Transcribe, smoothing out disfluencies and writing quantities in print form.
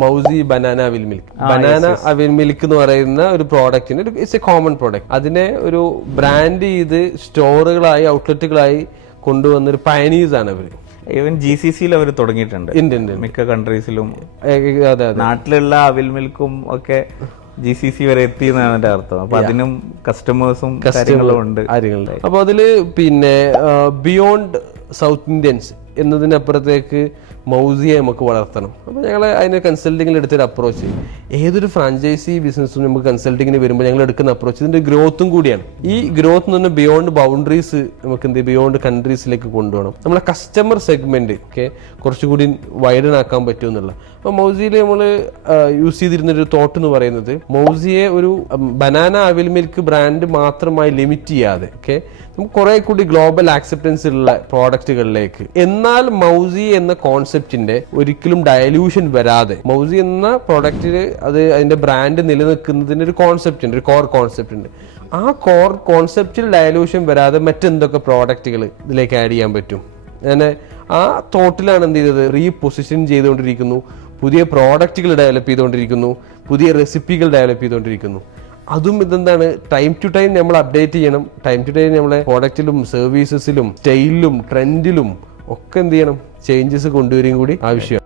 മൗസി banana അവിൽ milk. Banana അവിൽ milk എന്ന് പറയുന്ന ഒരു പ്രോഡക്റ്റിന് ഇറ്റ്സ് എ കോമൺ പ്രോഡക്റ്റ്. അതിനെ ഒരു ബ്രാൻഡ് ചെയ്ത് സ്റ്റോറുകളായി ഔട്ട്ലെറ്റുകളായി കൊണ്ടുവന്നൊരു പയനീസ് ആണ് അവര്. ഈവൻ GCCയിൽ അവർ തുടങ്ങിയിട്ടുണ്ട് മിക്ക കൺട്രീസിലും. നാട്ടിലുള്ള അവിൽ മിൽക്കും ഒക്കെ GCC വരെ എത്തി എന്നാണ് എന്റെ അർത്ഥം. അപ്പൊ അതിനും കസ്റ്റമേഴ്സും കാര്യങ്ങളും ഉണ്ട്. അപ്പൊ അതില് പിന്നെ ബിയോണ്ട് സൗത്ത് ഇന്ത്യൻസ് എന്നതിനപ്പുറത്തേക്ക് മൗസിയെ നമുക്ക് വളർത്തണം. അപ്പോൾ ഞങ്ങൾ അതിന് കൺസൾട്ടിങ്ങിൽ എടുത്തൊരു അപ്രോച്ച്, ഏതൊരു ഫ്രാഞ്ചൈസി ബിസിനസ്സും നമുക്ക് കൺസൾട്ടിങ്ങിന് വരുമ്പോൾ ഞങ്ങൾ എടുക്കുന്ന അപ്രോച്ച് ഇതിന്റെ ഗ്രോത്തും കൂടിയാണ്. ഈ ഗ്രോത്ത് എന്ന് പറഞ്ഞാൽ ബിയോണ്ട് ബൗണ്ടറീസ് നമുക്ക് എന്ത് ബിയോണ്ട് കൺട്രീസിലേക്ക് കൊണ്ടുപോകണം. നമ്മളെ കസ്റ്റമർ സെഗ്മെന്റ് ഒക്കെ കുറച്ചുകൂടി വൈഡൻ ആക്കാൻ പറ്റും എന്നുള്ള. അപ്പോൾ മൗസിയിൽ നമ്മൾ യൂസ് ചെയ്തിരുന്നൊരു തോട്ട് എന്ന് പറയുന്നത്, മൗസിയെ ഒരു ബനാന അവിൽ മിൽക്ക് ബ്രാൻഡ് മാത്രമായി ലിമിറ്റ് ചെയ്യാതെ നമുക്ക് കുറെ കൂടി ഗ്ലോബൽ ആക്സെപ്റ്റൻസ് ഉള്ള പ്രോഡക്റ്റുകളിലേക്ക്, എന്നാൽ മൗസി എന്ന കോൺസെപ്റ്റിന്റെ ഒരിക്കലും ഡയലൂഷൻ വരാതെ, മൗസി എന്ന പ്രോഡക്റ്റിന് അതിന്റെ ബ്രാൻഡ് നിലനിൽക്കുന്നതിന് ഒരു കോൺസെപ്റ്റ് ഉണ്ട്, ഒരു കോർ കോൺസെപ്റ്റ് ഉണ്ട്. ആ കോർ കോൺസെപ്റ്റിൽ ഡയലൂഷൻ വരാതെ മറ്റെന്തൊക്കെ പ്രോഡക്റ്റുകൾ ഇതിലേക്ക് ആഡ് ചെയ്യാൻ പറ്റും. അങ്ങനെ ആ തോട്ടിലാണ് എന്ത് ചെയ്തത്, റീപൊസിഷൻ ചെയ്തുകൊണ്ടിരിക്കുന്നു, പുതിയ പ്രോഡക്റ്റുകൾ ഡെവലപ്പ് ചെയ്തുകൊണ്ടിരിക്കുന്നു, പുതിയ റെസിപ്പികൾ ഡെവലപ്പ് ചെയ്തുകൊണ്ടിരിക്കുന്നു. അതും ഇതെന്താണ്, ടൈം ടു ടൈം നമ്മൾ അപ്ഡേറ്റ് ചെയ്യണം. ടൈം ടു ടൈം നമ്മളെ പ്രോഡക്റ്റിലും സർവീസസിലും സ്റ്റൈലിലും ട്രെൻഡിലും ഒക്കെ എന്ത് ചെയ്യണം, ചേഞ്ചസ് കൊണ്ടുവരികയും കൂടി ആവശ്യമാണ്.